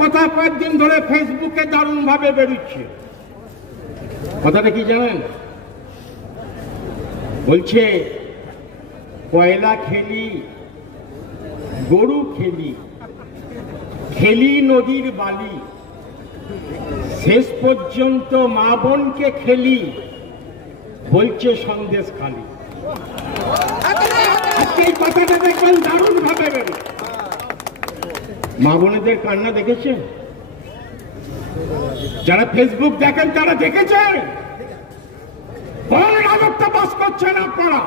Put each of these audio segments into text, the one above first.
কথা কয়েকদিন ধরে ফেসবুকে দারুণ ভাবে বেরোচ্ছে। কথাটা কি জানেন? বলছে কয়লা খেলি, গরু খেলি, খেলি নদীর বালি, শেষ পর্যন্ত মা বোনকে খেলি, বলছে সন্দেশ খালি। এই কথাটা দেখবেন দারুণ ভাবে বেরো। মা বোনেদের কান্না দেখেছেন? যারা ফেসবুক দেখেন তারা দেখেছেন কোন রাজত্ব বাস করছেন আপনারা?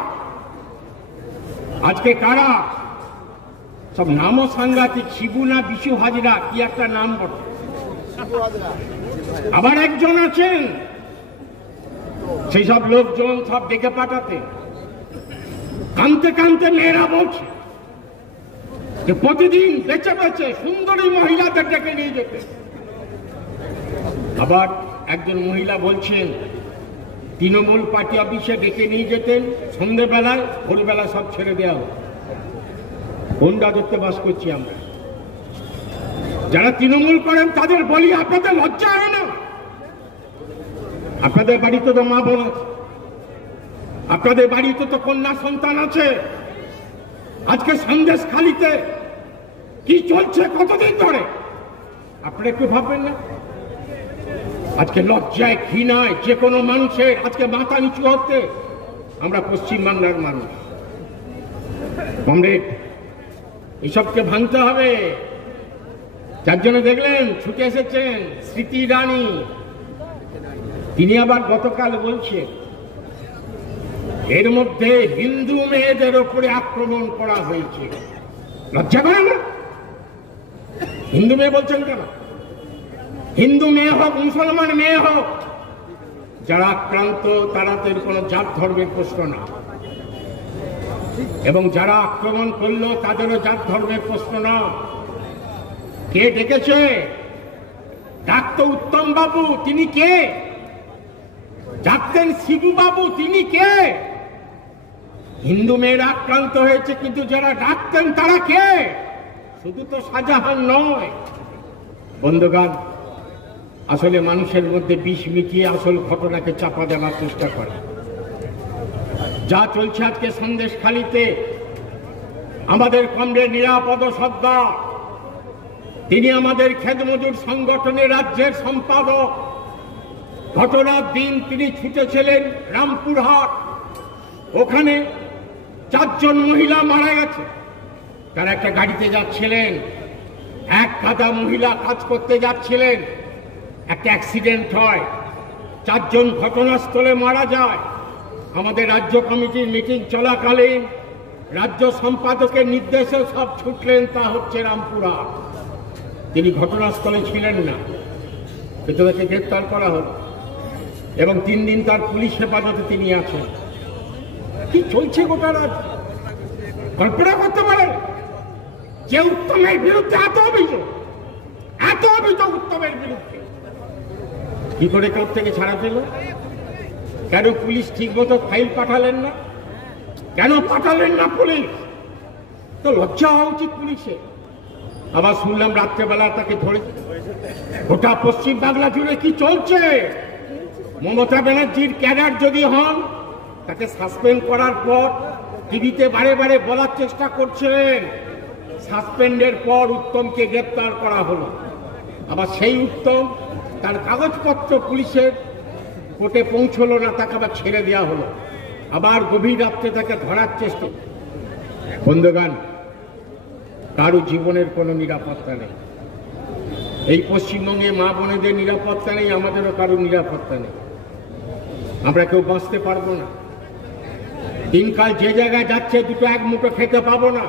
আজকে কারা সব নামও সাংঘাতিক, শিবু না বিশু হাজরা কি একটা নাম বটে। আবার একজন আছেন সেই সব লোকজন সব ডেকে পাঠাতে, কানতে কানতে মেয়েরা বলছে যে প্রতিদিন বেঁচে বেঁচে সুন্দরী মহিলাদের ডেকে নিয়ে যেতে। আবার একজন মহিলা বলছেন তৃণমূল পার্টি অফিসে ডেকে নিয়ে যেতেন, সন্ধ্যেবেলায় ভোরবেলা সব ছেড়ে দেওয়া হোক। কোন রাজত্বে বাস করছি আমরা? যারা তৃণমূল করেন তাদের বলি, আপনাদের লজ্জা হয় না? আপনাদের বাড়িতে তো মা বোন আছে, আপনাদের বাড়িতে তো কন্যা সন্তান আছে। আজকে সন্দেশ খালিতে কি চলছে কতদিন ধরে আপনারা একটু ভাববেন না? আজকে লজ্জায় ঘৃণায় যে কোনো মানুষের আজকে মাথা নিচু হতে। আমরা পশ্চিমবাংলার মানুষ, কমরেড, এসবকে ভাঙতে হবে। যার জন্য দেখলেন ছুটে এসেছেন স্মৃতি ইরানি, তিনি আবার গতকাল বলছেন এর মধ্যে হিন্দু মেয়েদের ওপরে আক্রমণ করা হয়েছে। লজ্জা করে না? হিন্দু মেয়ে বলছেন কেন? হিন্দু মেয়ে হোক, মুসলমান মেয়ে হোক, যারা আক্রান্ত তারা তো কোনো জাত ধর্মের প্রশ্ন না, এবং যারা আক্রমণ করলো তাদেরও জাত ধর্মের প্রশ্ন না। কে ডেকেছে? ডাক্তার উত্তম বাবু, তিনি কে? ডাক্তার শিবু বাবু, তিনি কে? হিন্দু মেয়েরা আক্রান্ত হয়েছে, কিন্তু যারা ডাকতেন তারা কে? শুধু তো শাহজাহান নয়। বন্ধুগণ, আসলে মানুষের মধ্যে বিষ মিটিয়ে আসল ঘটনাকে চাপা দেওয়ার চেষ্টা করে। যা চলছে আজকে সন্দেশখালিতে, আমাদের কমরেড নিরাপদ সর্দার, তিনি আমাদের খেতমজুর সংগঠনের রাজ্যের সম্পাদক। ঘটনার দিন তিনি ছুটেছিলেন রামপুরহাট, ওখানে 4 জন মহিলা মারা গেছে। তারা একটা গাড়িতে যাচ্ছিলেন, এক গাদা মহিলা কাজ করতে যাচ্ছিলেন, একটা অ্যাক্সিডেন্ট হয়, 4 জন ঘটনাস্থলে মারা যায়। আমাদের রাজ্য কমিটির মিটিং চলাকালীন রাজ্য সম্পাদকের নির্দেশে সব ছুটলেন, তা হচ্ছে রামপুরহাট। তিনি ঘটনাস্থলে ছিলেন না, কিন্তু তাকে গ্রেপ্তার করা হল এবং 3 দিন তার পুলিশ হেফাজতে তিনি আছেন। কি চলছে গোটা রাজ্য? কল্পনা করতে পারেন যে উত্তমের বিরুদ্ধে এত অভিযোগ উত্তমের বিরুদ্ধে, কি করে কোর্ট থেকে ছাড়া পেল? কেন পুলিশ ঠিক মতো ফাইল পাঠালেন না? কেন পাঠালেন না পুলিশ? তো লজ্জা হওয়া উচিত পুলিশের। আবার শুনলাম রাত্রেবেলা তাকে ধরে। গোটা পশ্চিম বাংলা জুড়ে কি চলছে? মমতা ব্যানার্জির ক্যাডার যদি হন, তাকে সাসপেন্ড করার পর টিভিতে বারে বারে বলার চেষ্টা করছেন সাসপেন্ডের পর উত্তমকে গ্রেপ্তার করা হলো। আবার সেই উত্তম, তার কাগজপত্র পুলিশের কোর্টে পৌঁছলো না, তাকে আবার ছেড়ে দেওয়া হলো। আবার গভীর রাত্রে তাকে ধরার চেষ্টা। বন্ধুগণ, কারো জীবনের কোনো নিরাপত্তা নেই। এই পশ্চিমবঙ্গে মা বোনেদের নিরাপত্তা নেই, আমাদেরও কারো নিরাপত্তা নেই। আমরা কেউ বাঁচতে পারবো না। দিনকাল যে জায়গায় যাচ্ছে, দুটো এক মুঠো খেতে পাবো না।